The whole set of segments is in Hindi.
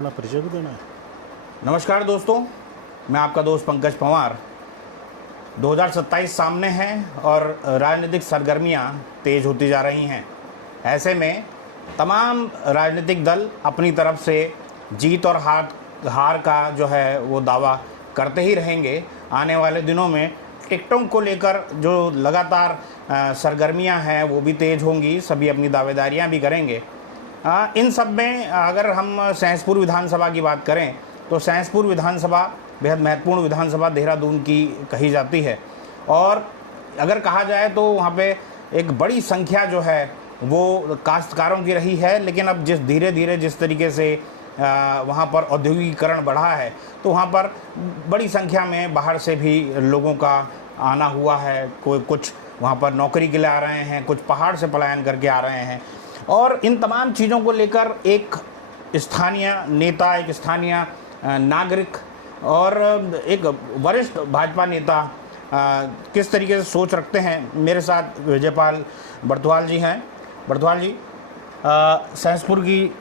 अपना परिचय भी देना है। नमस्कार दोस्तों, मैं आपका दोस्त पंकज पंवार। 2027 सामने है और राजनीतिक सरगर्मियां तेज होती जा रही हैं। ऐसे में तमाम राजनीतिक दल अपनी तरफ से जीत और हार का जो है वो दावा करते ही रहेंगे। आने वाले दिनों में टिकटों को लेकर जो लगातार सरगर्मियां हैं वो भी तेज होंगी, सभी अपनी दावेदारियां भी करेंगे। इन सब में अगर हम सहसपुर विधानसभा की बात करें तो सहसपुर विधानसभा बेहद महत्वपूर्ण विधानसभा देहरादून की कही जाती है और अगर कहा जाए तो वहाँ पे एक बड़ी संख्या जो है वो काश्तकारों की रही है। लेकिन अब धीरे धीरे जिस तरीके से वहाँ पर औद्योगिकीकरण बढ़ा है तो वहाँ पर बड़ी संख्या में बाहर से भी लोगों का आना हुआ है। कुछ वहाँ पर नौकरी के लिए आ रहे हैं, कुछ पहाड़ से पलायन करके आ रहे हैं और इन तमाम चीज़ों को लेकर एक स्थानीय नेता, एक स्थानीय नागरिक और एक वरिष्ठ भाजपा नेता किस तरीके से सोच रखते हैं। मेरे साथ विजयपाल बर्थवाल जी हैं। बर्थवाल जी, सहसपुर की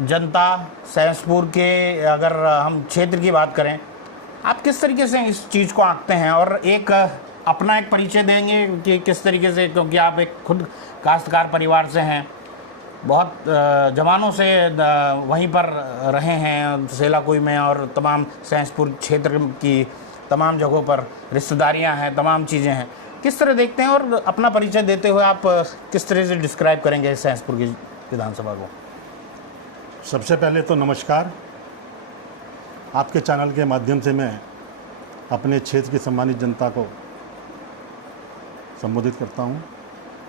जनता, सहसपुर के अगर हम क्षेत्र की बात करें, आप किस तरीके से इस चीज़ को आंकते हैं और एक अपना एक परिचय देंगे कि किस तरीके से, क्योंकि आप एक खुद काश्तकार परिवार से हैं, बहुत जवानों से वहीं पर रहे हैं सेलाकुई में और तमाम सहसपुर क्षेत्र की तमाम जगहों पर रिश्तेदारियां हैं, तमाम चीज़ें हैं। किस तरह देखते हैं और अपना परिचय देते हुए आप किस तरह से डिस्क्राइब करेंगे सहसपुर की विधानसभा को? सबसे पहले तो नमस्कार। आपके चैनल के माध्यम से मैं अपने क्षेत्र की सम्मानित जनता को संबोधित करता हूं,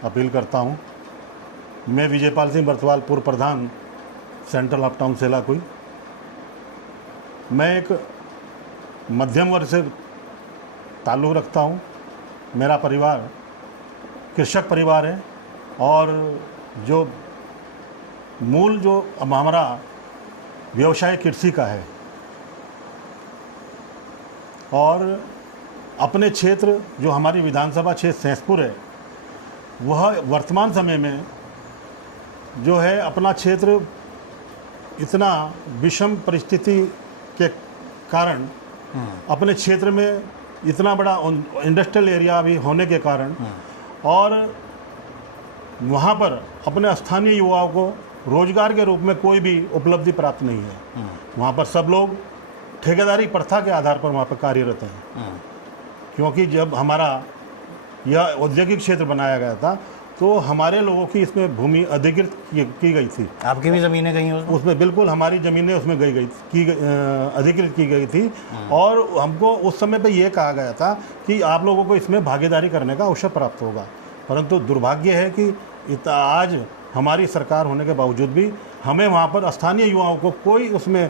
अपील करता हूं। मैं विजयपाल सिंह बर्थवाल, पूर्व प्रधान, सेंट्रल ऑफ टाउन सेलाकुई। मैं एक मध्यम वर्ग से ताल्लुक़ रखता हूं। मेरा परिवार कृषक परिवार है और जो मूल जो हमारा व्यवसाय कृषि का है और अपने क्षेत्र जो हमारी विधानसभा क्षेत्र सहसपुर है, वह वर्तमान समय में जो है अपना क्षेत्र इतना विषम परिस्थिति के कारण, अपने क्षेत्र में इतना बड़ा इंडस्ट्रियल एरिया भी होने के कारण और वहाँ पर अपने स्थानीय युवाओं को रोजगार के रूप में कोई भी उपलब्धि प्राप्त नहीं है। वहाँ पर सब लोग ठेकेदारी प्रथा के आधार पर वहाँ पर कार्यरत हैं। क्योंकि जब हमारा यह औद्योगिक क्षेत्र बनाया गया था तो हमारे लोगों की इसमें भूमि अधिकृत की गई थी। आपकी भी ज़मीनें गई उसमें? बिल्कुल, हमारी ज़मीनें उसमें अधिकृत की गई थी और हमको उस समय पे ये कहा गया था कि आप लोगों को इसमें भागीदारी करने का अवसर प्राप्त होगा। परंतु दुर्भाग्य है कि आज हमारी सरकार होने के बावजूद भी हमें वहाँ पर स्थानीय युवाओं को कोई उसमें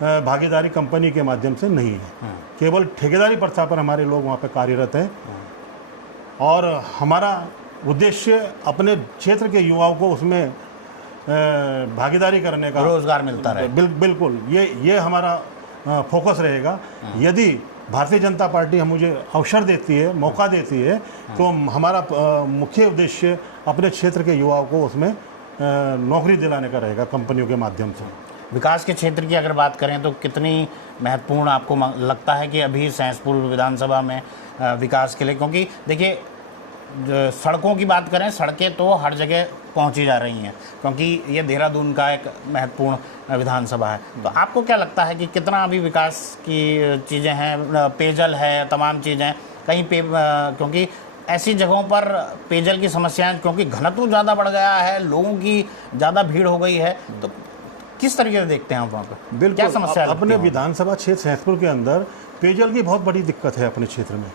भागीदारी कंपनी के माध्यम से नहीं है। केवल ठेकेदारी प्रथा पर हमारे लोग वहाँ पर कार्यरत हैं और हमारा उद्देश्य अपने क्षेत्र के युवाओं को उसमें भागीदारी करने का, रोजगार मिलता रहे। बिल्कुल, ये हमारा फोकस रहेगा। यदि भारतीय जनता पार्टी हम मुझे अवसर देती है, मौका देती है, तो हमारा मुख्य उद्देश्य अपने क्षेत्र के युवाओं को उसमें नौकरी दिलाने का रहेगा कंपनियों के माध्यम से। विकास के क्षेत्र की अगर बात करें तो कितनी महत्वपूर्ण आपको लगता है कि अभी सहसपुर विधानसभा में विकास के लिए, क्योंकि देखिए सड़कों की बात करें, सड़कें तो हर जगह पहुंची जा रही हैं क्योंकि ये देहरादून का एक महत्वपूर्ण विधानसभा है। तो आपको क्या लगता है कि कितना अभी विकास की चीज़ें हैं, पेयजल है, तमाम चीज़ें कहीं पे, क्योंकि ऐसी जगहों पर पेयजल की समस्याएं, क्योंकि घनत्व ज़्यादा बढ़ गया है, लोगों की ज़्यादा भीड़ हो गई है, तो किस तरीके से देखते हैं आप वहाँ पर? बिल्कुल, क्या समस्या अपने विधानसभा क्षेत्र सहसपुर के अंदर पेयजल की बहुत बड़ी दिक्कत है अपने क्षेत्र में।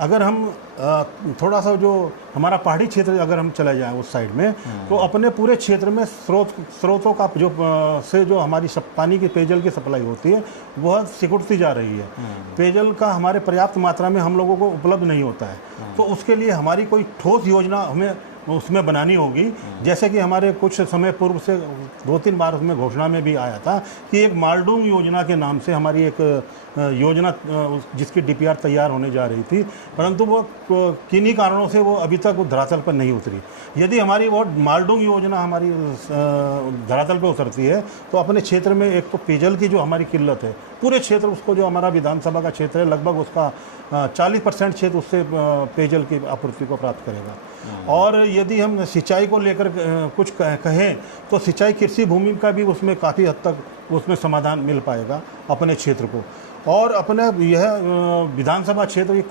अगर हम थोड़ा सा जो हमारा पहाड़ी क्षेत्र अगर हम चले जाएं उस साइड में, तो अपने पूरे क्षेत्र में स्रोतों का जो हमारी पानी की पेयजल की सप्लाई होती है वह सिकुड़ती जा रही है। पेयजल का हमारे पर्याप्त मात्रा में हम लोगों को उपलब्ध नहीं होता है। तो उसके लिए हमारी कोई ठोस योजना हमें उसमें बनानी होगी। जैसे कि हमारे कुछ समय पूर्व से 2-3 बार उसमें घोषणा में भी आया था कि एक मालडूम योजना के नाम से हमारी एक योजना जिसकी डीपीआर तैयार होने जा रही थी, परंतु वो किन्हीं कारणों से वो अभी तक वो धरातल पर नहीं उतरी। यदि हमारी वो मालडूम योजना हमारी धरातल पर उतरती है तो अपने क्षेत्र में एक तो पेयजल की जो हमारी किल्लत है, पूरे क्षेत्र उसको जो हमारा विधानसभा का क्षेत्र है लगभग उसका 40% क्षेत्र उससे पेयजल की आपूर्ति को प्राप्त करेगा। और यदि हम सिंचाई को लेकर कुछ कहें तो सिंचाई कृषि भूमि का भी उसमें काफ़ी हद तक उसमें समाधान मिल पाएगा अपने क्षेत्र को। और अपने यह विधानसभा क्षेत्र ये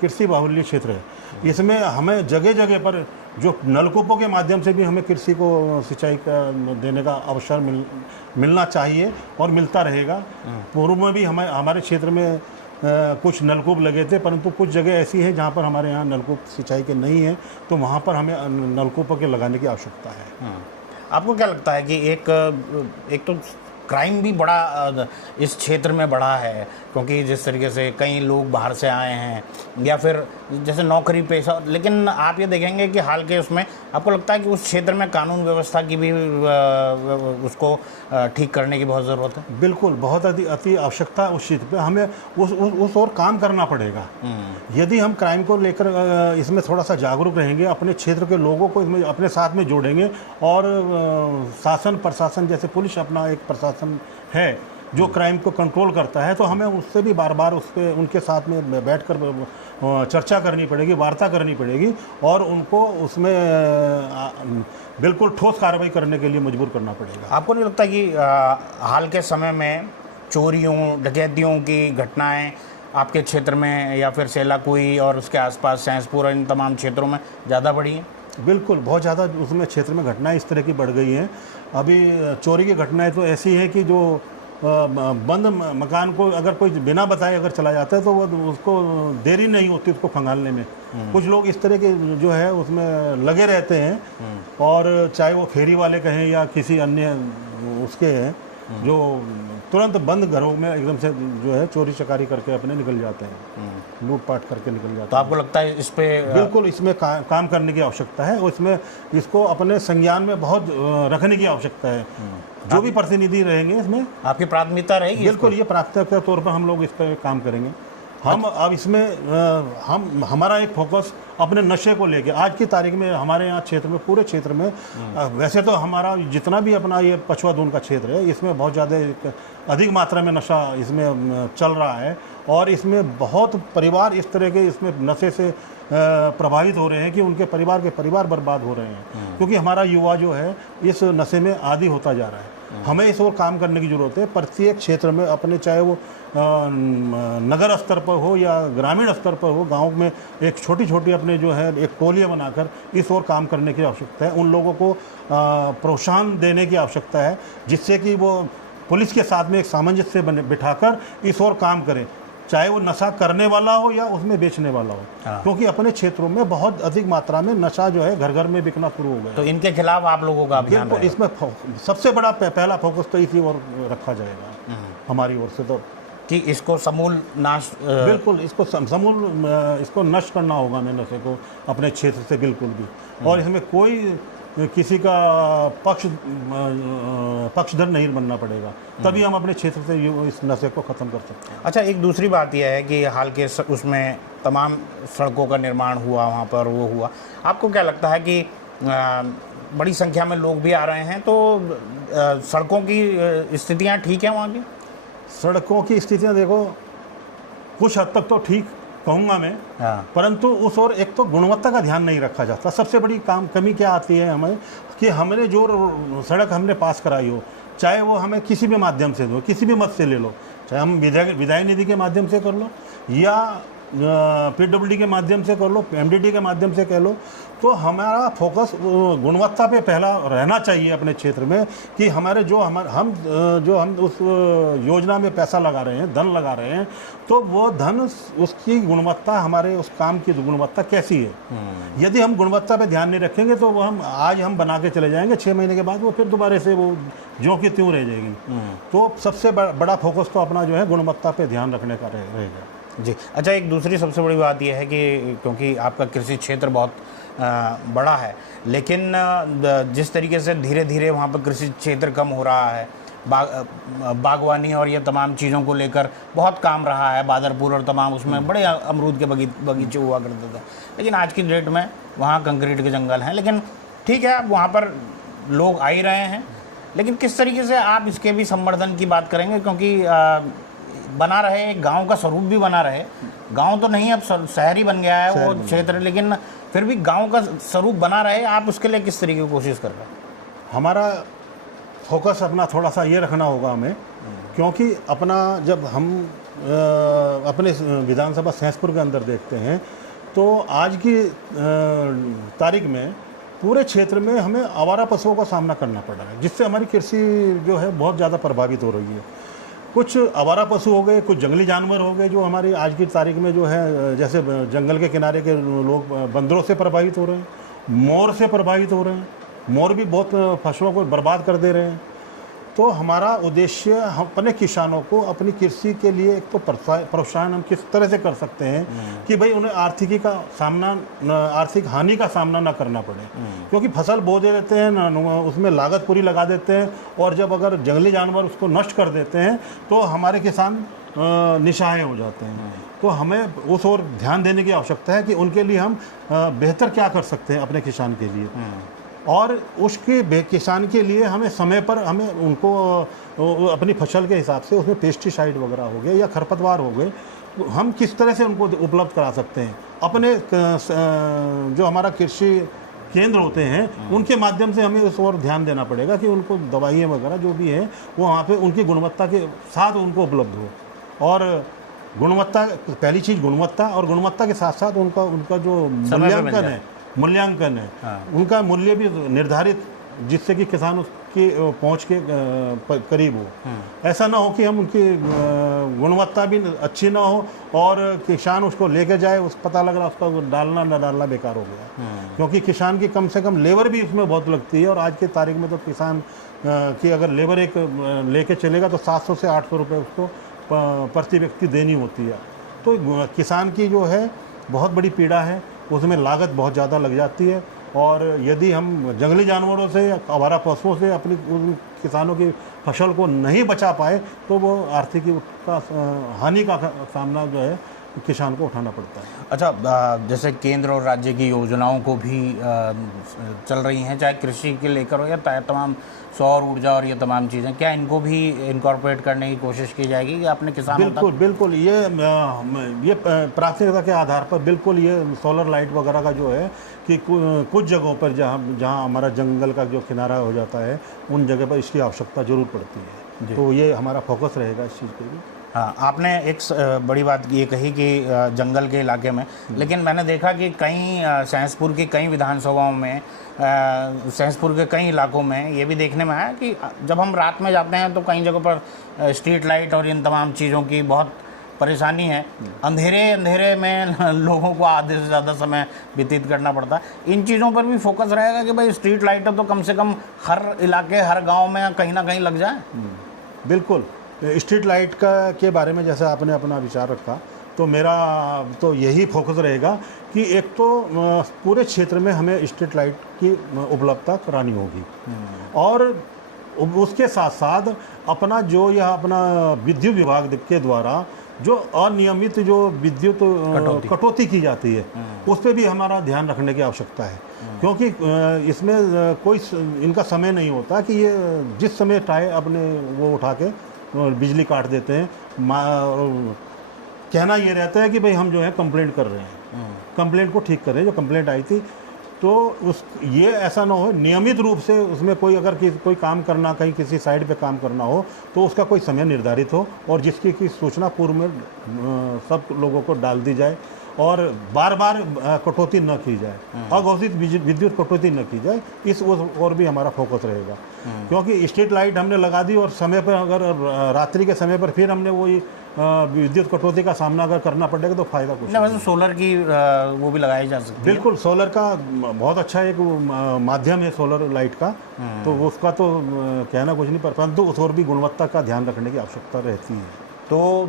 कृषि बाहुल्य क्षेत्र है, इसमें हमें जगह जगह पर जो नलकूपों के माध्यम से भी हमें कृषि को सिंचाई का देने का अवसर मिलना चाहिए और मिलता रहेगा। पूर्व में भी हमारे क्षेत्र में कुछ नलकूप लगे थे, परंतु कुछ जगह ऐसी है जहाँ पर हमारे यहाँ नलकूप सिंचाई के नहीं है, तो वहाँ पर हमें नलकूपों के लगाने की आवश्यकता है। आपको क्या लगता है कि एक तो क्राइम भी बड़ा इस क्षेत्र में बढ़ा है, क्योंकि जिस तरीके से कई लोग बाहर से आए हैं या फिर जैसे नौकरी पेशा, लेकिन आप ये देखेंगे कि हाल के उसमें आपको लगता है कि उस क्षेत्र में कानून व्यवस्था की भी उसको ठीक करने की बहुत ज़रूरत है? बिल्कुल, बहुत अति आवश्यकता है उस क्षेत्र पे। हमें उस ओर काम करना पड़ेगा। यदि हम क्राइम को लेकर इसमें थोड़ा सा जागरूक रहेंगे, अपने क्षेत्र के लोगों को इसमें अपने साथ में जोड़ेंगे और शासन प्रशासन जैसे पुलिस अपना एक प्रशासन है जो क्राइम को कंट्रोल करता है, तो हमें उससे भी बार बार उनके साथ में बैठकर चर्चा करनी पड़ेगी, वार्ता करनी पड़ेगी और उनको उसमें बिल्कुल ठोस कार्रवाई करने के लिए मजबूर करना पड़ेगा। आपको नहीं लगता कि हाल के समय में चोरियों डकैतियों की घटनाएं आपके क्षेत्र में या फिर सेलाकुई और उसके आसपास सैंसपुर इन तमाम क्षेत्रों में ज़्यादा बढ़ी हैं? बिल्कुल, बहुत ज़्यादा उसमें क्षेत्र में घटनाएं इस तरह की बढ़ गई हैं। अभी चोरी की घटनाएं तो ऐसी हैं कि जो बंद मकान को अगर कोई बिना बताए अगर चला जाता है तो वो उसको देरी नहीं होती उसको खंगालने में। कुछ लोग इस तरह के जो है उसमें लगे रहते हैं, और चाहे वो फेरी वाले कहें या किसी अन्य उसके हैं जो तुरंत बंद घरों में एकदम से जो है चोरी चकारी करके अपने निकल जाते हैं, लूटपाट करके निकल जाते हैं। तो आपको लगता है इस पे बिल्कुल इसमें काम करने की आवश्यकता है और इसमें इसको अपने संज्ञान में बहुत रखने की आवश्यकता है। जो भी प्रतिनिधि रहेंगे इसमें आपकी प्राथमिकता रहेगी? बिल्कुल, ये प्राथमिकता के तौर पर हम लोग इस पर काम करेंगे। हम अब इसमें हमारा एक फोकस अपने नशे को लेके आज की तारीख में हमारे यहाँ क्षेत्र में पूरे क्षेत्र में वैसे तो हमारा जितना भी अपना ये पछुआ दून का क्षेत्र है इसमें बहुत ज़्यादा अधिक मात्रा में नशा इसमें चल रहा है और इसमें बहुत परिवार इस तरह के इसमें नशे से प्रभावित हो रहे हैं कि उनके परिवार के परिवार बर्बाद हो रहे हैं, क्योंकि हमारा युवा जो है इस नशे में आदी होता जा रहा है। हमें इस ओर काम करने की ज़रूरत है। प्रत्येक क्षेत्र में अपने चाहे वो नगर स्तर पर हो या ग्रामीण स्तर पर हो, गांव में एक छोटी छोटी अपने जो है एक टोलियाँ बनाकर इस ओर काम करने की आवश्यकता है। उन लोगों को प्रोत्साहन देने की आवश्यकता है जिससे कि वो पुलिस के साथ में एक सामंजस्य बिठाकर इस ओर काम करें, चाहे वो नशा करने वाला हो या उसमें बेचने वाला हो। क्योंकि अपने क्षेत्रों में बहुत अधिक मात्रा में नशा जो है घर घर में बिकना शुरू हो गया। तो इनके खिलाफ आप लोगों का अभियान बिल्कुल, इसमें सबसे बड़ा पहला फोकस तो इसी ओर रखा जाएगा हमारी ओर से, तो कि इसको समूल नाश बिल्कुल इसको समूल इसको नष्ट करना होगा हमें नशे को अपने क्षेत्र से बिल्कुल भी। और इसमें कोई किसी का पक्षधर नहीं बनना पड़ेगा, तभी हम अपने क्षेत्र से इस नशे को ख़त्म कर सकते हैं। अच्छा, एक दूसरी बात यह है कि हाल के उसमें तमाम सड़कों का निर्माण हुआ, वहाँ पर वो हुआ, आपको क्या लगता है कि बड़ी संख्या में लोग भी आ रहे हैं, तो सड़कों की स्थितियाँ ठीक हैं वहाँ की? सड़कों की स्थितियाँ देखो कुछ हद तक तो ठीक कहूँगा मैं, परंतु उस और एक तो गुणवत्ता का ध्यान नहीं रखा जाता। सबसे बड़ी कमी क्या आती है हमें कि हमने जो सड़क हमने पास कराई हो, चाहे वो हमें किसी भी माध्यम से दो, किसी भी मत से ले लो, चाहे हम विधायक निधि के माध्यम से कर लो या PWD के माध्यम से कर लो, MDD के माध्यम से कह लो, तो हमारा फोकस गुणवत्ता पे पहला रहना चाहिए अपने क्षेत्र में कि हमारे हम उस योजना में पैसा लगा रहे हैं, धन लगा रहे हैं, तो वो धन उसकी गुणवत्ता हमारे उस काम की गुणवत्ता कैसी है। यदि हम गुणवत्ता पे ध्यान नहीं रखेंगे तो वो आज हम बना के चले जाएंगे, 6 महीने के बाद वो फिर दोबारा से वो ज्यों की त्यों रह जाएगी। तो सबसे बड़ा फोकस तो अपना जो है गुणवत्ता पे ध्यान रखने का रहेगा। जी। अच्छा, एक दूसरी सबसे बड़ी बात यह है कि क्योंकि आपका कृषि क्षेत्र बहुत बढ़ा है, लेकिन जिस तरीके से धीरे धीरे वहाँ पर कृषि क्षेत्र कम हो रहा है, बागवानी और ये तमाम चीज़ों को लेकर बहुत काम रहा है, बादरपुर और तमाम उसमें बड़े अमरूद के बगीचे हुआ करते थे, लेकिन आज की डेट में वहाँ कंक्रीट के जंगल हैं। लेकिन ठीक है, वहाँ पर लोग आ ही रहे हैं, लेकिन किस तरीके से आप इसके भी संवर्धन की बात करेंगे, क्योंकि बना रहे, गांव का स्वरूप भी बना रहे, गांव तो नहीं अब शहर ही बन गया है वो क्षेत्र, लेकिन फिर भी गांव का स्वरूप बना रहे, आप उसके लिए किस तरीके की कोशिश कर रहे हैं? हमारा फोकस अपना थोड़ा सा ये रखना होगा हमें, क्योंकि अपना जब हम अपने विधानसभा सहसपुर के अंदर देखते हैं तो आज की तारीख में पूरे क्षेत्र में हमें आवारा पशुओं का सामना करना पड़ रहा है, जिससे हमारी कृषि जो है बहुत ज़्यादा प्रभावित हो रही है। कुछ आवारा पशु हो गए, कुछ जंगली जानवर हो गए जो हमारी आज की तारीख में जो है, जैसे जंगल के किनारे के लोग बंदरों से प्रभावित हो रहे हैं, मोर से प्रभावित हो रहे हैं, मोर भी बहुत फसलों को बर्बाद कर दे रहे हैं। तो हमारा उद्देश्य हम अपने किसानों को अपनी कृषि के लिए एक तो प्रोत्साहन हम किस तरह से कर सकते हैं कि भाई उन्हें आर्थिक हानि का सामना ना करना पड़े, क्योंकि फसल बो दे देते हैं ना, उसमें लागत पूरी लगा देते हैं, और जब अगर जंगली जानवर उसको नष्ट कर देते हैं तो हमारे किसान निस्सहाय हो जाते हैं। तो हमें उस ओर ध्यान देने की आवश्यकता है कि उनके लिए हम बेहतर क्या कर सकते हैं अपने किसान के लिए, और उसके किसान के लिए हमें समय पर हमें उनको अपनी फसल के हिसाब से उसमें पेस्टिसाइड वगैरह हो गए या खरपतवार हो गए, हम किस तरह से उनको उपलब्ध करा सकते हैं। अपने जो हमारा कृषि केंद्र होते हैं उनके माध्यम से हमें उस ओर ध्यान देना पड़ेगा कि उनको दवाइयाँ वगैरह जो भी है वो वहाँ पे उनकी गुणवत्ता के साथ उनको उपलब्ध हो। और गुणवत्ता, पहली चीज़ गुणवत्ता, और गुणवत्ता के साथ साथ उनका जो मूल्यांकन है उनका मूल्य भी निर्धारित, जिससे कि किसान उसकी पहुंच के करीब हो। ऐसा ना हो कि हम उनकी गुणवत्ता भी अच्छी ना हो और किसान उसको लेके जाए, उस पता लग रहा उसका डालना न डालना बेकार हो गया, क्योंकि किसान की कम से कम लेबर भी उसमें बहुत लगती है। और आज की तारीख में तो किसान की अगर लेबर एक लेके चलेगा तो 700 से 800 रुपये उसको प्रति व्यक्ति देनी होती है। तो किसान की जो है बहुत बड़ी पीड़ा है, उसमें लागत बहुत ज़्यादा लग जाती है। और यदि हम जंगली जानवरों से या आवारा पशुओं से अपनी किसानों की फसल को नहीं बचा पाए तो वो आर्थिक हानि का सामना जो है किसान को उठाना पड़ता है। अच्छा, जैसे केंद्र और राज्य की योजनाओं को भी चल रही हैं, चाहे कृषि के लेकर हो या तमाम सौर ऊर्जा और ये तमाम चीज़ें, क्या इनको भी इनकॉर्पोरेट करने की कोशिश की जाएगी कि अपने किसानों तक? बिल्कुल ये प्राथमिकता के आधार पर बिल्कुल ये सोलर लाइट वगैरह का जो है कि कुछ जगहों पर जहाँ हमारा जंगल का जो किनारा हो जाता है उन जगह पर इसकी आवश्यकता जरूर पड़ती है। तो ये हमारा फोकस रहेगा इस चीज़ पर भी। हाँ, आपने एक बड़ी बात ये कही कि जंगल के इलाके में, लेकिन मैंने देखा कि कई सहसपुर की कई विधानसभाओं में, सहसपुर के कई इलाकों में ये भी देखने में आया कि जब हम रात में जाते हैं तो कई जगहों पर स्ट्रीट लाइट और इन तमाम चीज़ों की बहुत परेशानी है। अंधेरे में लोगों को आधे से ज़्यादा समय व्यतीत करना पड़ता है। इन चीज़ों पर भी फोकस रहेगा कि भाई स्ट्रीट लाइट तो कम से कम हर इलाके, हर गाँव में कहीं ना कहीं लग जाए। बिल्कुल, स्ट्रीट लाइट के बारे में जैसे आपने अपना विचार रखा, तो मेरा तो यही फोकस रहेगा कि एक तो पूरे क्षेत्र में हमें स्ट्रीट लाइट की उपलब्धता करानी होगी, और उसके साथ साथ अपना जो यह अपना विद्युत विभाग के द्वारा जो अनियमित जो विद्युत कटौती की जाती है उस पर भी हमारा ध्यान रखने की आवश्यकता है, क्योंकि इसमें कोई इनका समय नहीं होता कि ये जिस समय चाहे अपने वो उठा के बिजली काट देते हैं। कहना ये रहता है कि भाई हम जो है कंप्लेंट कर रहे हैं, कंप्लेंट को ठीक कर रहे हैं, जो कंप्लेंट आई थी। तो ये ऐसा ना हो, नियमित रूप से उसमें कोई अगर कोई काम करना, कहीं किसी साइड पे काम करना हो तो उसका कोई समय निर्धारित हो और जिसकी की सूचना पूर्व में सब लोगों को डाल दी जाए और बार बार कटौती न की जाए, अघोषित विद्युत कटौती न की जाए। इस और भी हमारा फोकस रहेगा, क्योंकि स्ट्रीट लाइट हमने लगा दी और समय पर अगर रात्रि के समय पर फिर हमने वही विद्युत कटौती का सामना अगर करना पड़ेगा तो फायदा कुछ नहीं। वैसे सोलर की वो भी लगाई जा सकती है। बिल्कुल, सोलर का बहुत अच्छा एक माध्यम है सोलर लाइट का, तो उसका तो कहना कुछ नहीं, परंतु उस और भी गुणवत्ता का ध्यान रखने की आवश्यकता रहती है। तो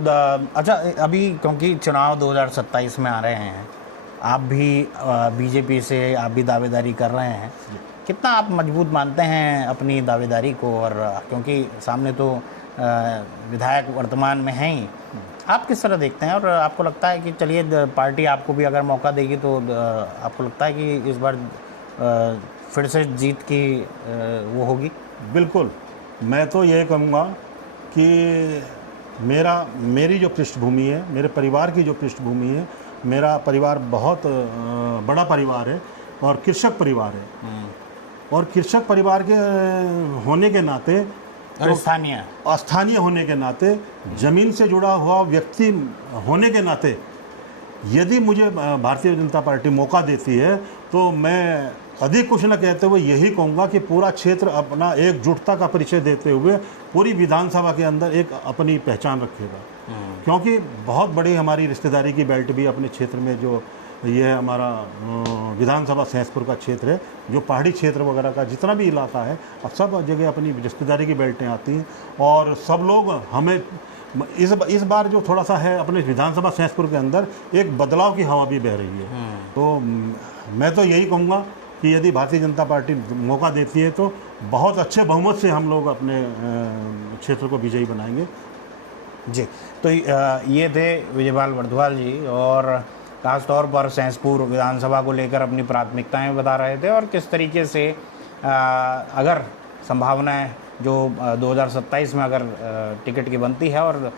अच्छा, अभी क्योंकि चुनाव 2027 में आ रहे हैं आप भी बीजेपी से आप भी दावेदारी कर रहे हैं, कितना आप मजबूत मानते हैं अपनी दावेदारी को? और क्योंकि सामने तो विधायक वर्तमान में हैं ही, आप किस तरह देखते हैं? और आपको लगता है कि चलिए पार्टी आपको भी अगर मौका देगी तो आपको लगता है कि इस बार फिर से जीत की वो होगी? बिल्कुल, मैं तो ये कहूँगा कि मेरी जो पृष्ठभूमि है, मेरे परिवार की जो पृष्ठभूमि है, मेरा परिवार बहुत बड़ा परिवार है और कृषक परिवार है। और कृषक परिवार के होने के नाते और स्थानीय होने के नाते, ज़मीन से जुड़ा हुआ व्यक्ति होने के नाते, यदि मुझे भारतीय जनता पार्टी मौका देती है तो मैं अधिक कुछ न कहते हुए यही कहूँगा कि पूरा क्षेत्र अपना एकजुटता का परिचय देते हुए पूरी विधानसभा के अंदर एक अपनी पहचान रखेगा। क्योंकि बहुत बड़ी हमारी रिश्तेदारी की बेल्ट भी अपने क्षेत्र में, जो ये हमारा विधानसभा सहसपुर का क्षेत्र है, जो पहाड़ी क्षेत्र वगैरह का जितना भी इलाका है, अब सब जगह अपनी रिश्तेदारी की बेल्टें आती हैं। और सब लोग हमें इस बार जो थोड़ा सा है अपने विधानसभा सहसपुर के अंदर एक बदलाव की हवा भी बह रही है। तो मैं तो यही कहूँगा कि यदि भारतीय जनता पार्टी मौका देती है तो बहुत अच्छे बहुमत से हम लोग अपने क्षेत्र को विजयी बनाएंगे। जी, तो ये थे विजयपाल बर्दवाल जी, और खास तौर पर सहसपुर विधानसभा को लेकर अपनी प्राथमिकताएं बता रहे थे और किस तरीके से अगर संभावनाएं जो 2027 में अगर टिकट की बनती है और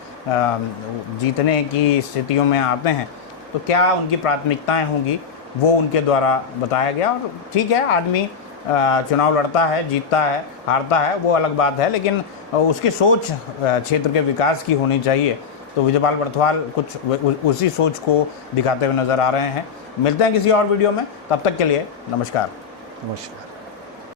जीतने की स्थितियों में आते हैं तो क्या उनकी प्राथमिकताएं होंगी, वो उनके द्वारा बताया गया। और ठीक है, आदमी चुनाव लड़ता है, जीतता है, हारता है, वो अलग बात है, लेकिन उसकी सोच क्षेत्र के विकास की होनी चाहिए। तो विजयपाल बर्दवाल कुछ उसी सोच को दिखाते हुए नज़र आ रहे हैं। मिलते हैं किसी और वीडियो में, तब तक के लिए नमस्कार। नमस्कार।